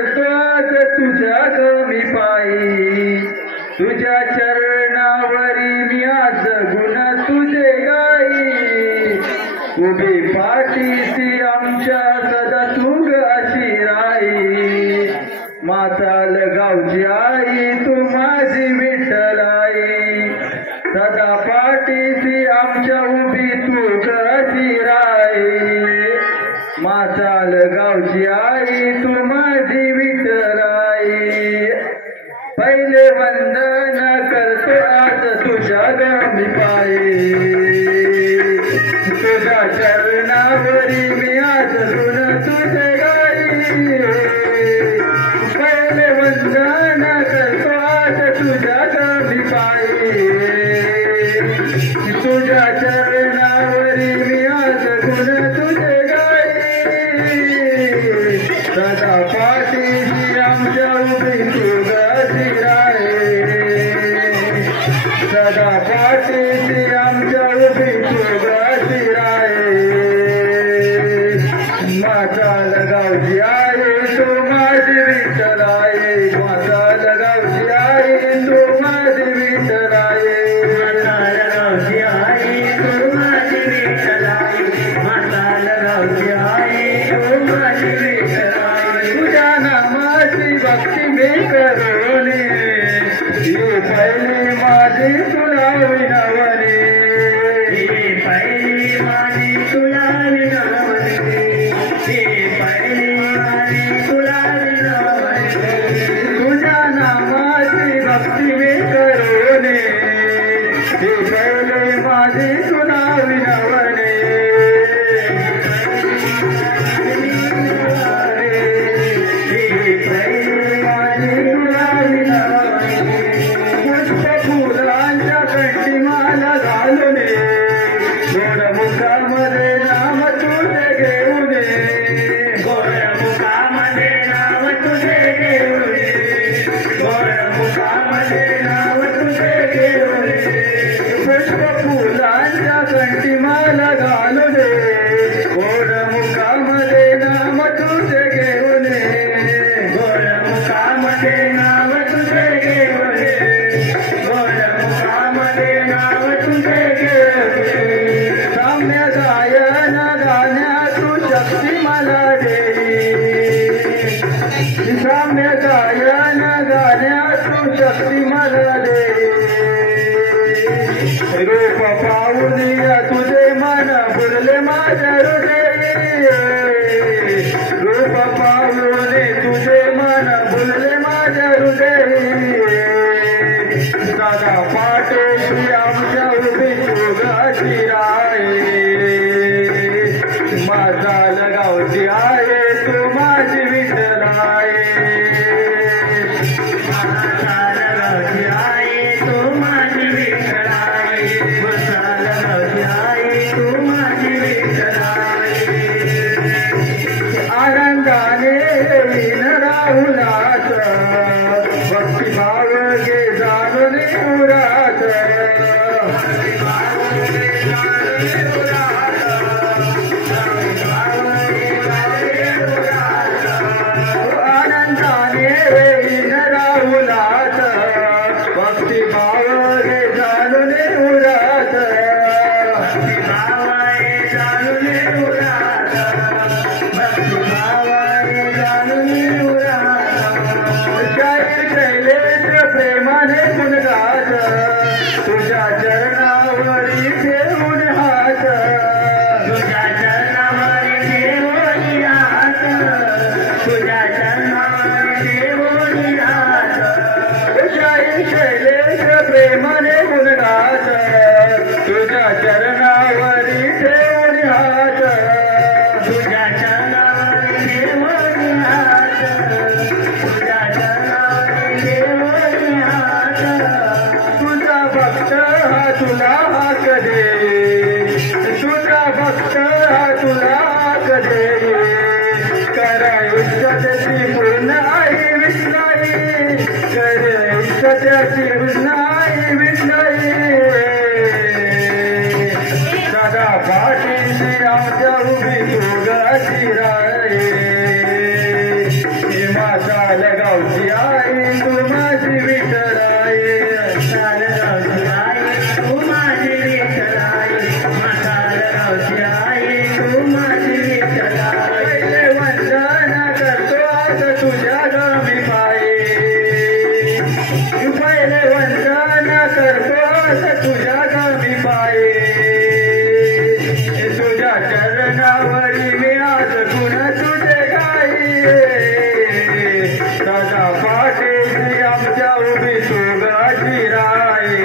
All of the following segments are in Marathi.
करतो आज तुझ्या कमी पायी तुझ्या चरणावरी मी आज गुण तुझे गाई उभी पाठीशी आमच्या सदा तुग अशी राई माताल गावची आई तू माझी विठ्ठलाई सदा पाठीशी आमच्या उभी तुग अशी राई माताल गावची आई तू माझी विठ्ठलाई पहिले वंदन करतो आज तुझ्या गमी पायी तुझ्या चरणावरी मी आज गुण तुझे गाई पहिले वंदन करतो आज तुझ्या गमी पायी तुझ्या चरणावरी मी आज गुण तुझे सदा पाठीशी आमच्या उभी तुझी राई सदा पाठीशी आमच्या उभी तुझी राई माताल गावची आई तू माझी विठ्ठलाई माताल गावची आई तू माझी विठ्ठलाई माताल गावची आई तू माझी विठ्ठलाई माताल गावची आई तू माझी विठ्ठलाई तुझ्या नामाची भक्ती मी करोनी ही पहिली माझी तुला विनवणी ही पहिली माझी तुला विनवणी ही पहिली माझी तुला विनवणी तुझ्या नामाची भक्ती मी करोनी ही पहिली माझी तुला विनवणी साम्य गायन गाण्या तू शक्ती मला दे रूप पाहुनिया तुझे मन बुरले माझ्या हृदय रूप पाहुने तुझे मन बुरले माझ्या हृदय सदा पाठीशी आमच्या उभी तुझी राई माताल गावची आहे तू माझी विठ्ठलाई माताल गावची आहे तू माझी विठ्ठलाई माताल गावची आहे तू माझी विठ्ठलाई आनंदाने येईन राहुलात भक्तिभाव घे जाणून पुरात प्रेमाने गुणगात तुझ्या चरणावरी ठेवून हात तुझ्या चरणावरी ठेवून हात तुझ्या चरणावरी ठेवून हात तुझ्या शैलेश प्रेमाने गुणगात तुझ्या चरणावरी ठेवून हात तुझ्या चरणावरी ठेवून हात तुझ्या चरणावरी ठेवून भक्त हा तुला हाक दे तुझा भक्त हा तुला हाक दे कर इच्छतेची पूर्ण आई विष्णाई कर इच्छतेची पूर्ण आई विष्णाई सदा पाठीशी आमच्या उभी तुझी राई मासाल गावची आई तू माझी विठ्ठलाई मासाल गावची आई तू माझी विठ्ठलाई मासाल गावची आई तू माझी विठ्ठलाई पहिले वंदना करतो आज तुझ्या गावी पायी पहिले वंदना करतो आज तुझ्या गावी पायी तुझ्या चरणावरी मी आज गुण तुझे गाई सदा पाठीशी आमच्या उभी सुगाची राई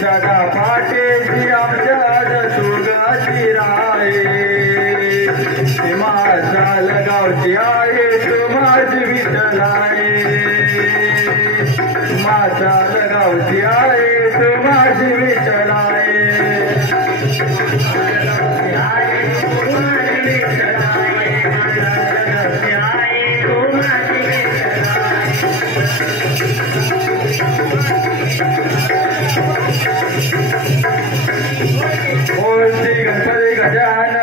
सदा पाठीशी आमच्या आज सुगाची राई मासाल गावची आहे तू माझी विठ्ठलाई मासाल गावची आहे तू माझी विठ्ठलाई गणपति गजानन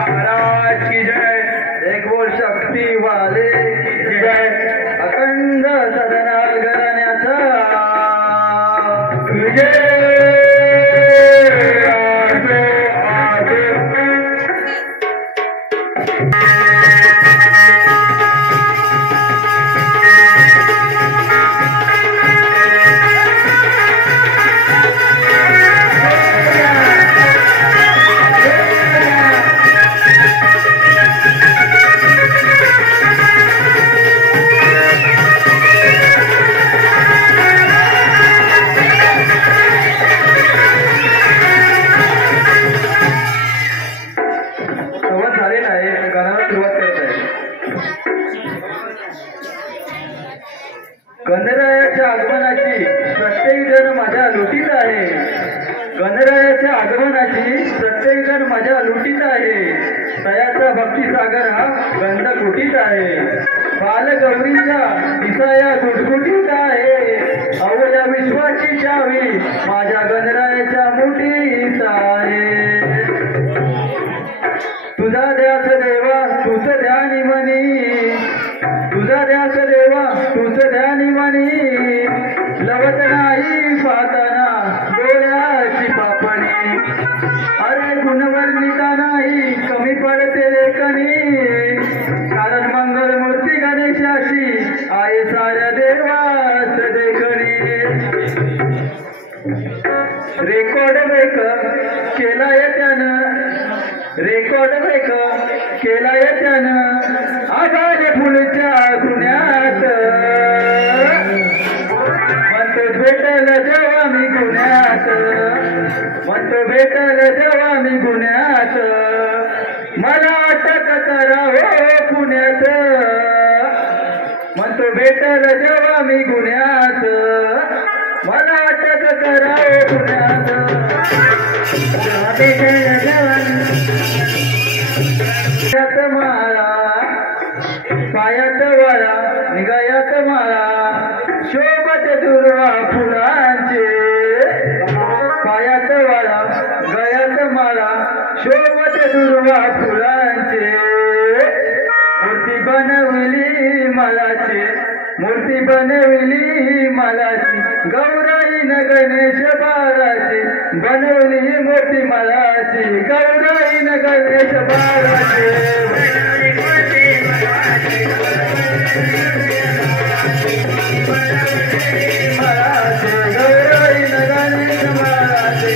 महाराज की जय। एक बोल शक्ति वाले की जय। अखंड सदनात घराण्याचा विजय गणरायाच्या आगमनाची प्रत्येक जण माझ्या लुटीत आहे गणरायाच्या आगमनाची प्रत्येक जण माझ्या लुटीत आहे तयाचा भक्तिसागर हा गंध कुटीत आहे बालगौरीचा दिसाया गुटगुटीत आहे अवया विश्वाची चावी माझ्या गणरायाच्या मुठीत आहे तुझा ध्यास देवा तुझ ध्यानी मनी तुझा ध्यास देवा तुझ ध्यानी मनी लवत नाही पाहताना डोळ्याची पापणी अरे गुणवर्णिता नाही कमी पडते लेखनी कारण मंगलमूर्ती गणेशाची आहे साऱ्या देवास देखणी रेकॉर्ड ब्रेक केलाय त्यानं रेकॉर्ड ब्रेक केलाय त्यानं आगार फुलच्या गुन्ह्यात म्हणतो भेटल जेव्हा मी गुन्ह्यात म्हणतो भेटल जेव्हा मी गुन्ह्यात मला अटक करा हो पुण्यात म्हणतो भेटल जेव्हा मी गुन्ह्यात मला अटक करा हो पुण्यात माळा पायात वाळा निगायात माळा शोभत दुर्वा फुलांचे पायात वाळा गयात माळा शोभत दुर्वा फुलांचे मूर्ती बनविली मालाची मूर्ती बनविली मालाची गौराईन गणेश बाळाची बनवली मूर्ती मालाची गौराईन गणेश बाळाची गौराईन गणेश बाळाची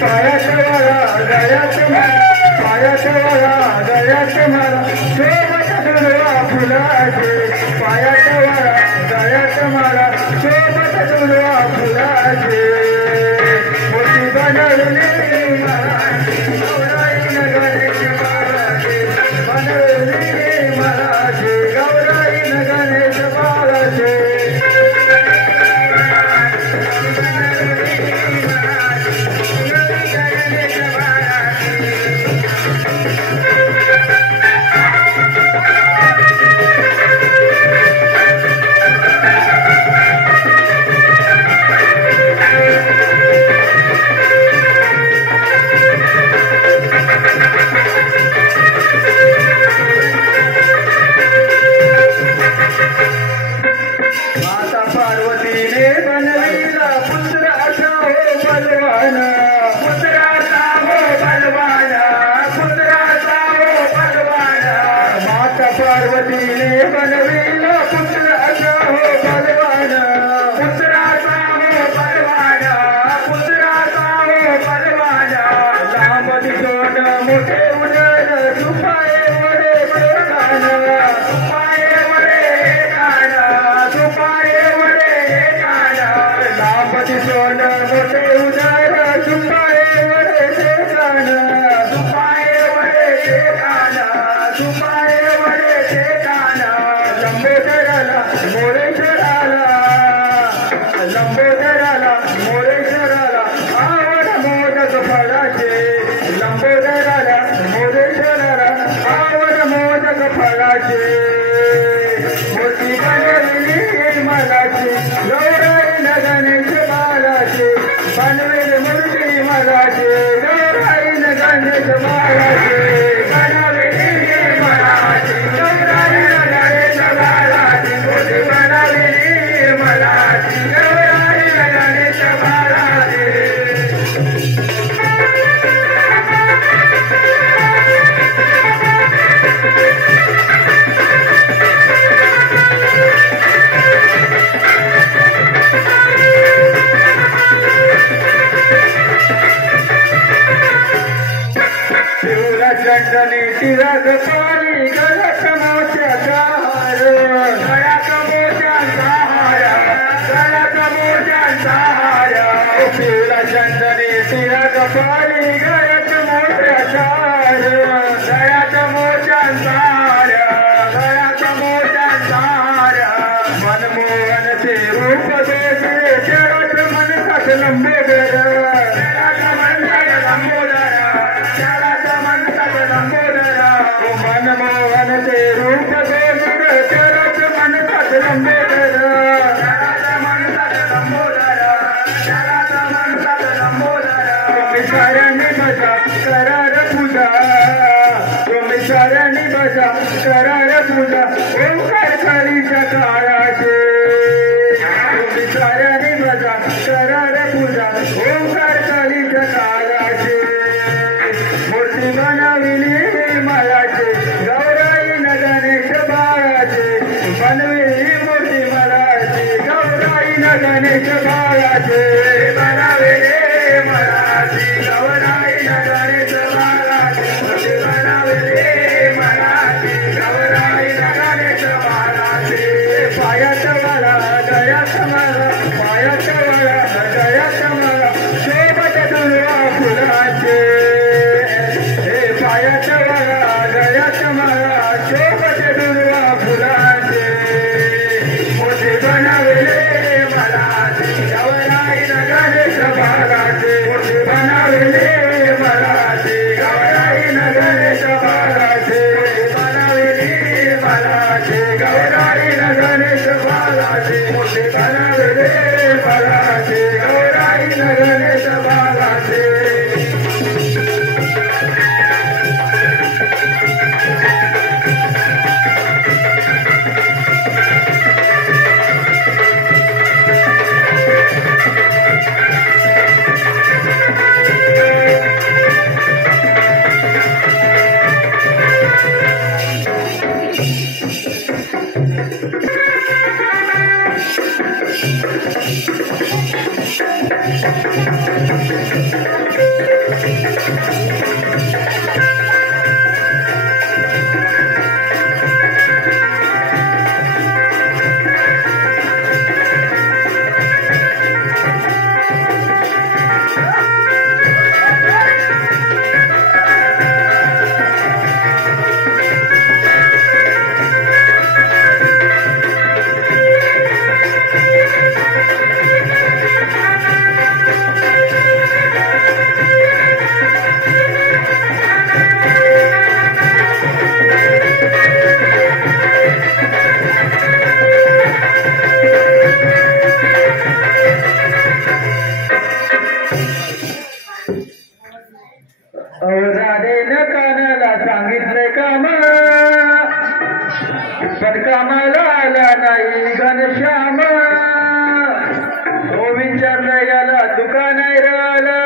पायात वाळा गळ्यात माळा पायात वाळा गळ्यात माळा शोभत दुर्वा फुलाचे पायात वाळा गळ्यात माळा शोभत दुर्वा फुलाचे मूर्ती बनवली माळाची गौराईन गणेश बाळाची बनवली माळाची गौराईन गणेश बाळाची पार्वतीने बनविला पुत्राचा हो बलवान पुत्राचा हो बलवान पुत्राचा हो बलवान लांब दिसोन मोठे उदर सुपाये वडे कान सुपाये वडे कान सुपाये वडे कान लांब दिसोन मोठे उदर सुपाये वडे कान सुपाये वडे कान सुपाये वडे कान लंबोदराला मोरेश्वराला लंबोदराला मोरेश्वराला आवड मोदक फळाचे लंबोदराला मोरेश्वराला आवड मोदक फळाचे मूर्ती बनवली मलाची गौराई न गणेश बालाचे बनवेल मूर्ती मलाचे गौराई न गणेश बालाचे बनवली मलाची गौराई न गणेश बालाची मूर्ती बनवली मलाची गौराई न गणेश बालाचे चंदनी तिरक पाणी गळ्यात मोत्याचा हार गळ्यात मोत्यांचा हार गळ्यात मोत्यांचा हार पिवळा चंदनी तिरक पाणी गळ्यात मोत्याचा हार गळ्यात मोत्यांचा हार गळ्यात मोत्यांचा हार मनमोहन ते रूप देते जगत मनसात लंबोदर जगत मनसात लंबोदर जगत मनसात लंबोदर मनमोहन ते रूप देते जगत मनसात लंबोदर जगत मनसात लंबोदर जगत मनसात लंबोदर तुम्ही साऱ्यांनी बजा करार पूजा तुम्ही साऱ्यांनी बजा करार पूजा ओंकार खालीच्या काळाचे तुम्ही साऱ्यांनी बजा करार पूजा ओंकार खालीच्या काळाचे मूर्ती बनविली मलाचे गौराई न गणेश बाळाचे बनविली मूर्ती मलाची गौराई न गणेश बाळाचे बनविली मलाची गौराई न गणेश बाळाचे मूर्ती बनविली मलाची गौराई न गणेश बाळाचे पायात मला गळ्यात मला पायात मला गळ्यात मला शोभत दुर्वा फुलाचे पायात मला गळ्यात मला शोभत दुर्वा फुलाचे मोठे बनवले मलाचे गौराई न गणेश बाळाचे मोठे बनवले मलाचे गौराई न गणेश बाळाचे बनवले मलाचे गौराई न गणेश बाळाचे मोठे बनवले मलाचे गौराई न गणेश बाळाचे राधेनं कानाला सांगितलंय काम पण कामाला आला नाही घनश्याम हो विचारलं याला तुका नाही राहिला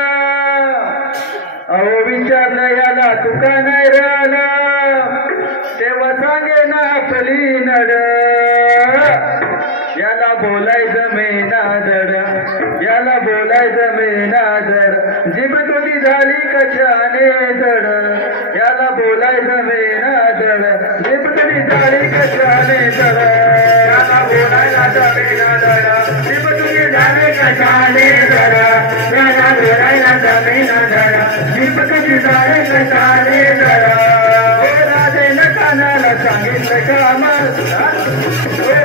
अहो विचारलं याला तुका नाही राहिला तेव्हा सांगे ना झाली कशाने जड याला बोलायचं मेना जड झेप तुझी झाली कशाने जड याला बोलायला जमेना जड झेप तुझी झाली कशाने जड याला बोलायला जमेना जड झेप तुझी झाली कशाने जड राधेनं कानाला सांगितलं काम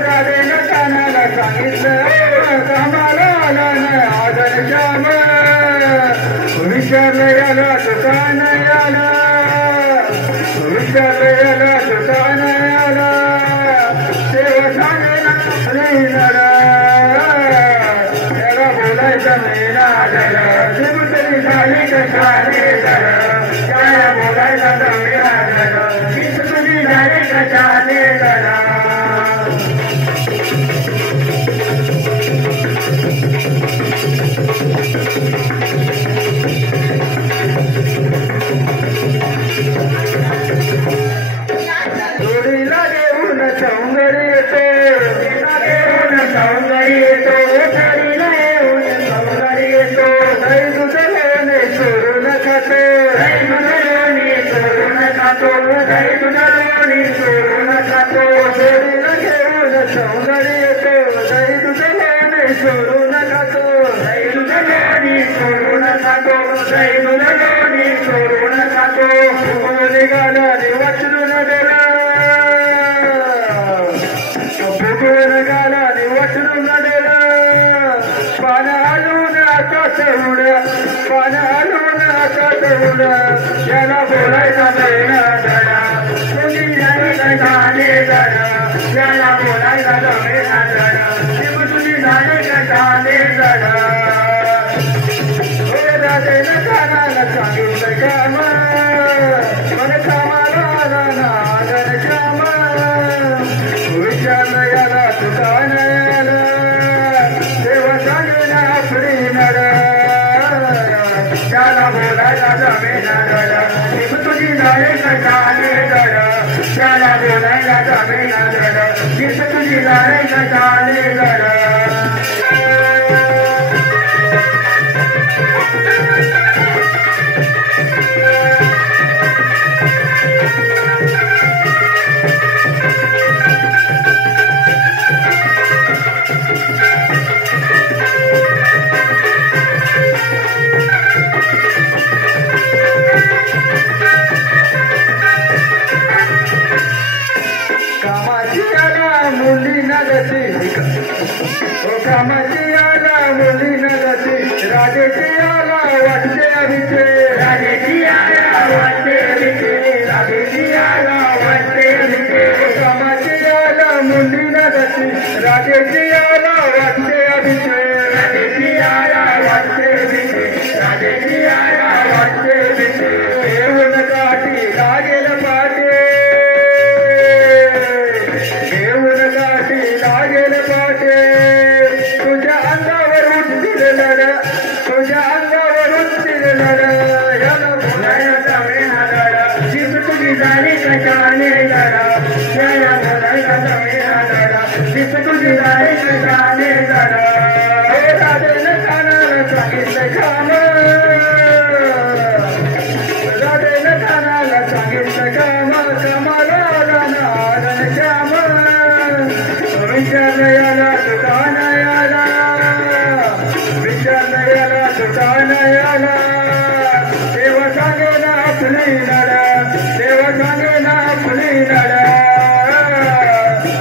राधेनं कानाला सांगितलं कामाला आला ना आदर श्याम विचारलं याला दुकान याला विचारलं याला दुकान याला तेव्हा सांगेना नडा याला बोलायचं मेना जरा जिबतरी झाली कशाने जरा याला बोलायचं मेना जरा जिबतरी झाली कशाने जरा जोडीला देऊन सौंदर्य येतो देऊन सौंदर्य येतो जोडीला येऊन सौंदर्य येतो दही दूध लोणी सोडून खातो दही दूध लोणी सोडून खातो दही दूध लोणी सोडून खातो जोडीला घेऊन सौंदर्य येतो दही दूध लोणी सोडून खातो दही दूध लोणी सोडून खातो दही दूध लोणी सोडून खातो निघाला वाचून गेला गाला वाचून गेला पान आलून आता चढूड्या पान आलून आता चढूड्या याला बोलायचा मेना जरा तुम्ही नाही कशाने जरा याला बोलायचा मेना जरा तुम्ही नाही कशाने जरा राधेनं कानाला सांगितलं काम मन कामाला आला ना आदर श्याम विचारलं याला दुकान याला तेव्हा सांगेना आपली नड त्याला बोलायला जमेना जरा तुझी झाले कशाने जरा त्याला बोलायला जमेना जरा तुझी झाले कशाने जरा कामाची आला मुली नगती राधेची आला वाटते अभिचे राधेची आला वाटते अभिचे राधेची आला वाटते अभिचे कामाची आला मुली नगती राधेची आला वाटते अभिचे राधेची आला वाटते अभिचे राधेची आला वाटते अभिचे येऊन काठी लागेल पाटे येऊन काठी लागेल पाटे तुझ्या अंगावर उठतील लढ तुझ्या अंगावर उठतील लढ याला बोलायचा मेना लढ जीभ तुझी झाली कशाने लढा याला बोलायचा मेना लढा जीभ तुझी झाली कशाने लढा राधेनं कानाला सांगितलं काम राधेनं कानाला सांगितलं काम कामाला आला ना आदर श्याम विचारलं याला दुकान याला विचारलं याला दुकान याला तेव्हा सांगेना आपली नड तेव्हा सांगेना आपली नड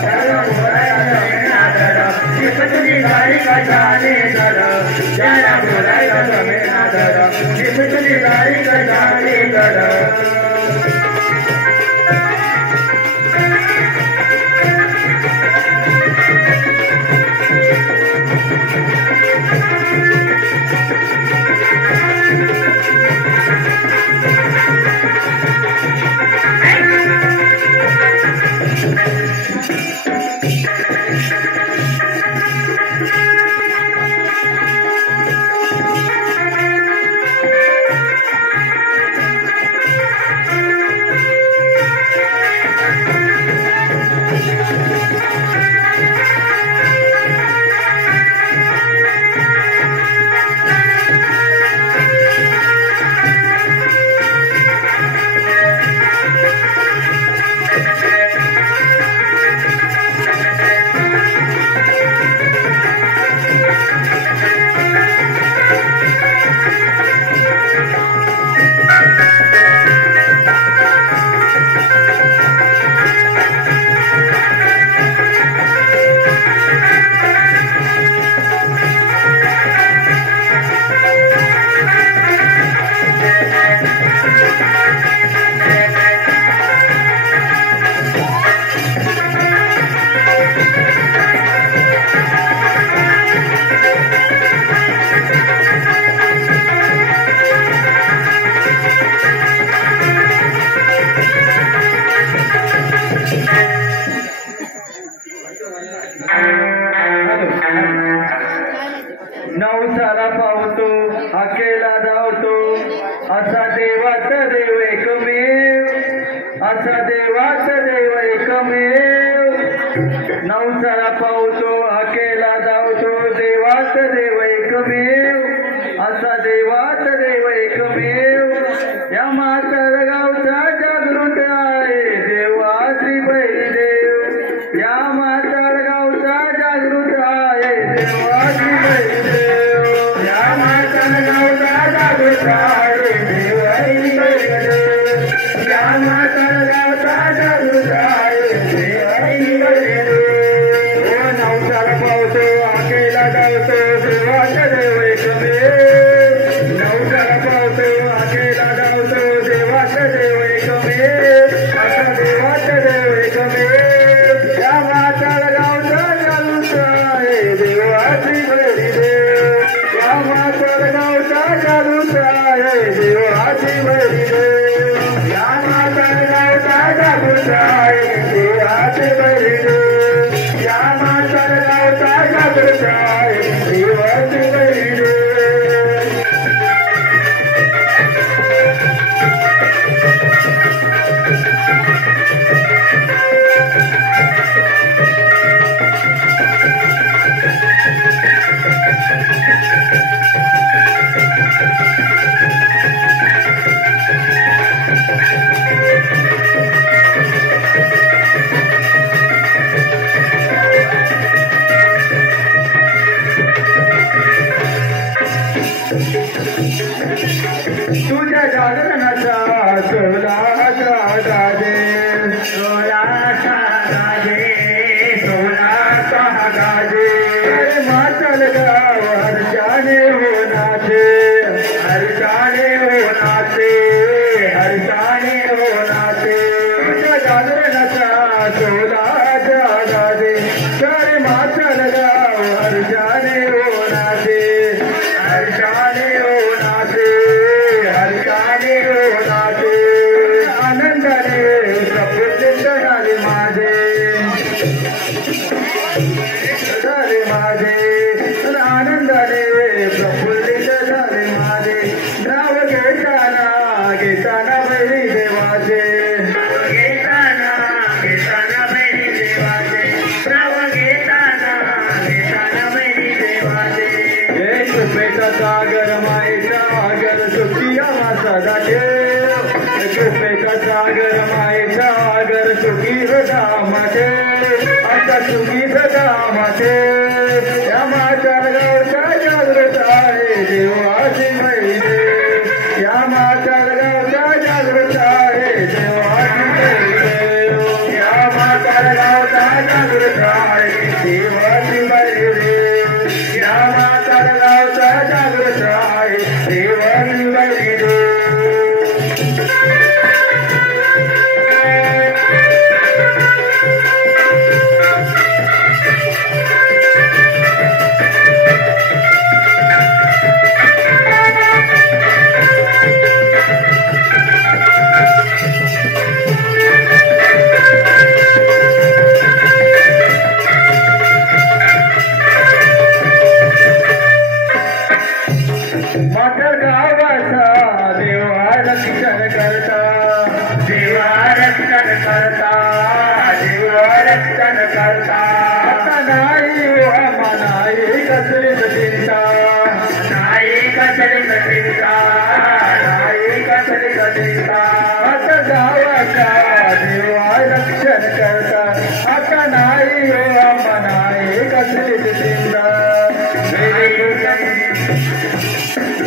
त्याला बोलायला मेना जरा जीभ तुझी झाली नवसाला पावतो अकेला धावतो देवात देव एकमेव असा देवात देव एकमेव या म्हातार गावचा जागृत आहे देवाची बैरी देव या म्हातार गावचा जागृत आहे देवाची बैरी देव या म्हातार गावचा जागृत आहे देवाची बैरी देव या म्हातार गावचा जागृत आहे देवाची बैरी देव नवसाला पावतो अकेला धावतो देवाचा देव एकमेव नवसाला पावतो अकेला धावतो देवाचा देव एकमेव असा देवाचा देव एकमेव या म्हातार गावचा जागृत आहे देवाची बैरी देव या म्हातार गावचा जागृत आहे देवाची बैरी देव या म्हातार गावचा जागृत आहे देवाची बैरी देव या म्हातार गावचा जागृत आहे देवाची बैरी देव तुझ्या जागरणाचा सोलाचा गाजे सोलाचा गाजे सोलाचा गाजे माचल गाव हर्षाने हो नाचे हर्षाने हो नाचे हर्षाने हो नाचे तुझ्या जागरणाचा सोलाचा गाजे सारे माचल गाव हर्षाने हो नाचे हर्षाने हो नाचे हर्षाने हो नाचे आनंदाने प्रफुल्लित झाले माझे झाले माझे आनंदाने प्रफुल्लित झाले माझे नाव घेताना घेताना बैरी देवाचे घेताना घेताना बैरी देवाचे नाव घेताना घेताना बैरी देवाचे कृपेचा सागर मायेचा आगर सुखिया सदा ठेव कृपेचा सागर मायेचा आगर सुखी सदा ठेव आता सुखी सदा ठेव या म्हातार गावचा जागृत आहे देवाची बैरी देव या म्हातार गावचा जागृत आहे देवाची बैरी देव या म्हातार गावचा जागृत आहे देवाची बैरी देव या म्हातार गावचा जागृत आहे देवाची बैरी देव म्हातार गावाचा देवा रक्षण करता देवा रक्षण करता देवा रक्षण करता आता नाही नाही कसली चिंता नाही कसली चिंता नाही कसली चिंता आता गावाचा देवा रक्षण करता आता नाही नाही कसली चिंता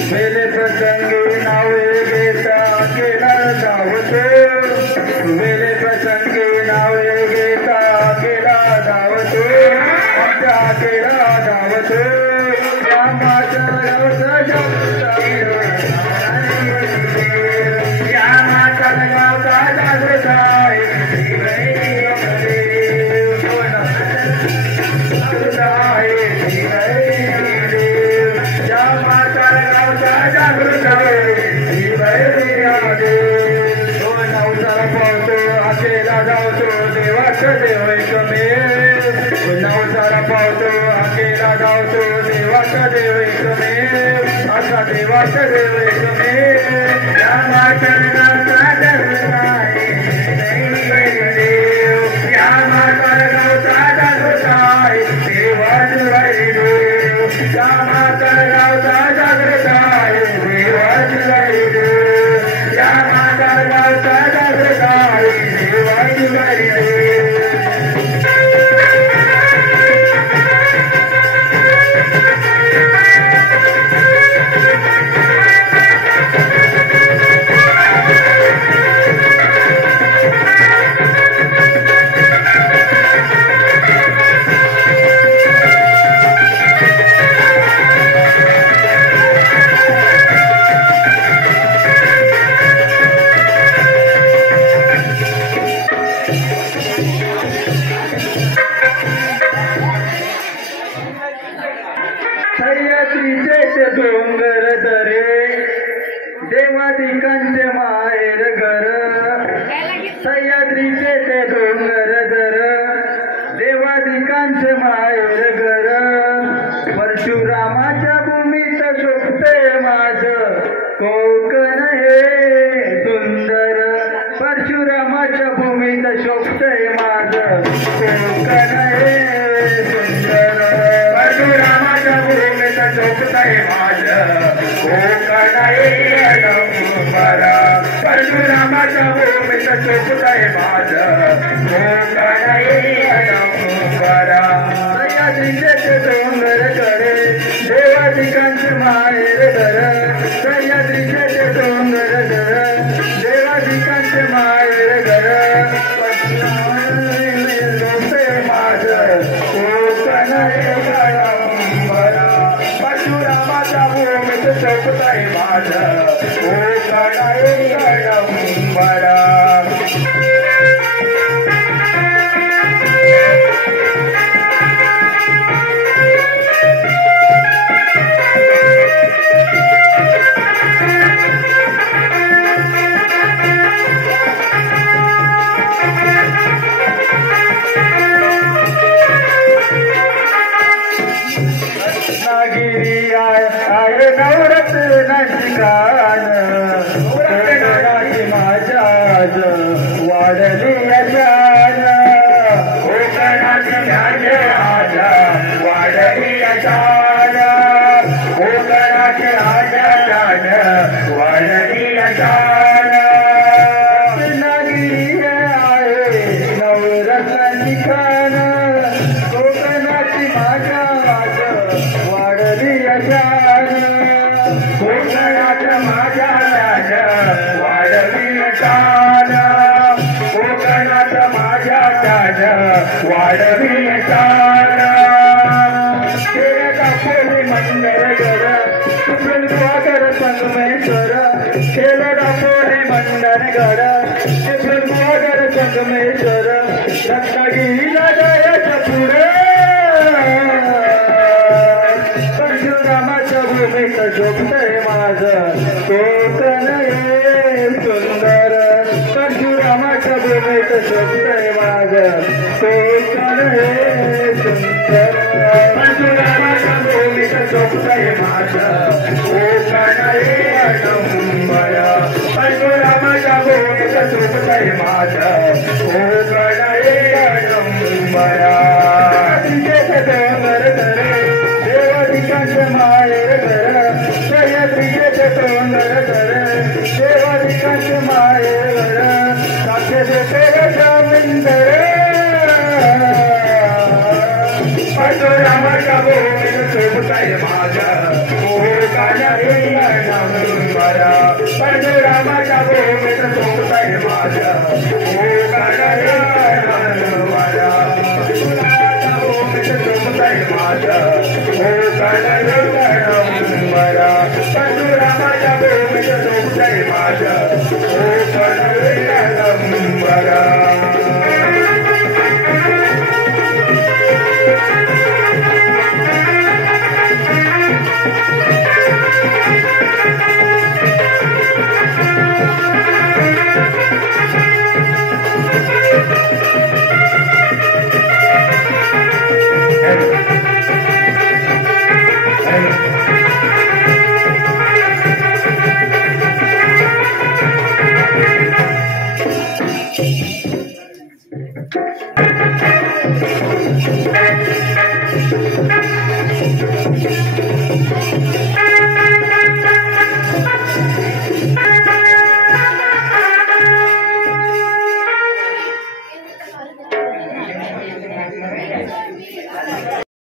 मेरे प्रसंगी नावे घेता केला धावतो मेरे प्रसंगी नावे घेता केला धावतो आमच्या केला धावतो या म्हातार गावचा जागृत या म्हातार गावचा जागृत आहे या म्हातार गावचा जागृत नवसाला पावतो अकेला धावतो देवाचा देव एकमेव नवसाला पावतो अकेला धावतो देवाचा देव एकमेव असा देवाचा देव एकमेव या म्हातार गावचा जागृत आहे देव या म्हातार गावचा जागृत परशुरामाच्या भूमीत चोपताय माझं कोकणा सह्याद्रीचे डोंगर करे देवाधिकांचे माहेर घर सह्याद्रीचे डोंगर घर देवाधिकांचे माहेर घर माझं कोकण परशुरामाच्या भूमीत चोपताय माझं कोकण रत्नागिरी आहे नवरत्न ठिकाण कोकणाची माझ्या वाढली अशान कोकणाची माझ्या वाढली अशान कोकणाची माझ्या वाढली अशान रत्नागिरी आहे नवरत्न ठिकाण कोकणाची माझ्या वाढली अशान कोकणाच्या माझ्या वाढली अशान कोकणाच्या माझ्या वाढली अशान केला पोली मंदिर घर सुप्रीम स्वागर संगमेश्वर केला पोली मंडन घर सुप्रीम स्वागर संगमेश्वर रत्नागिरीला जायचं पुढे परशुरामाच्या भूमीत झोपतय माझं कोकण हे सुंदर परशुरामाच्या भूमीत झोपतय माझं कोकण हे सुंदर परशुरामाच्या भूमीत झोपतय माझं कोकण हे अडंबर परशुरामाच्या भूमीत झोपतय माझं कोकण हे अडंबर डोंगर करे देवाधिकांचे माहेर घर सह्याद्रीचे डोंगर करे देवाधिकांचे माहेर घर साक्षे देवाच्या मिंदर परशुरामाच्या भूमीत झोपताय माझं कोकण हे अडंबर परशुरामाच्या भूमीत झोपताय माझं कोकण हे अडंबर परशुरामाच्या भूमीत झोपताय माझं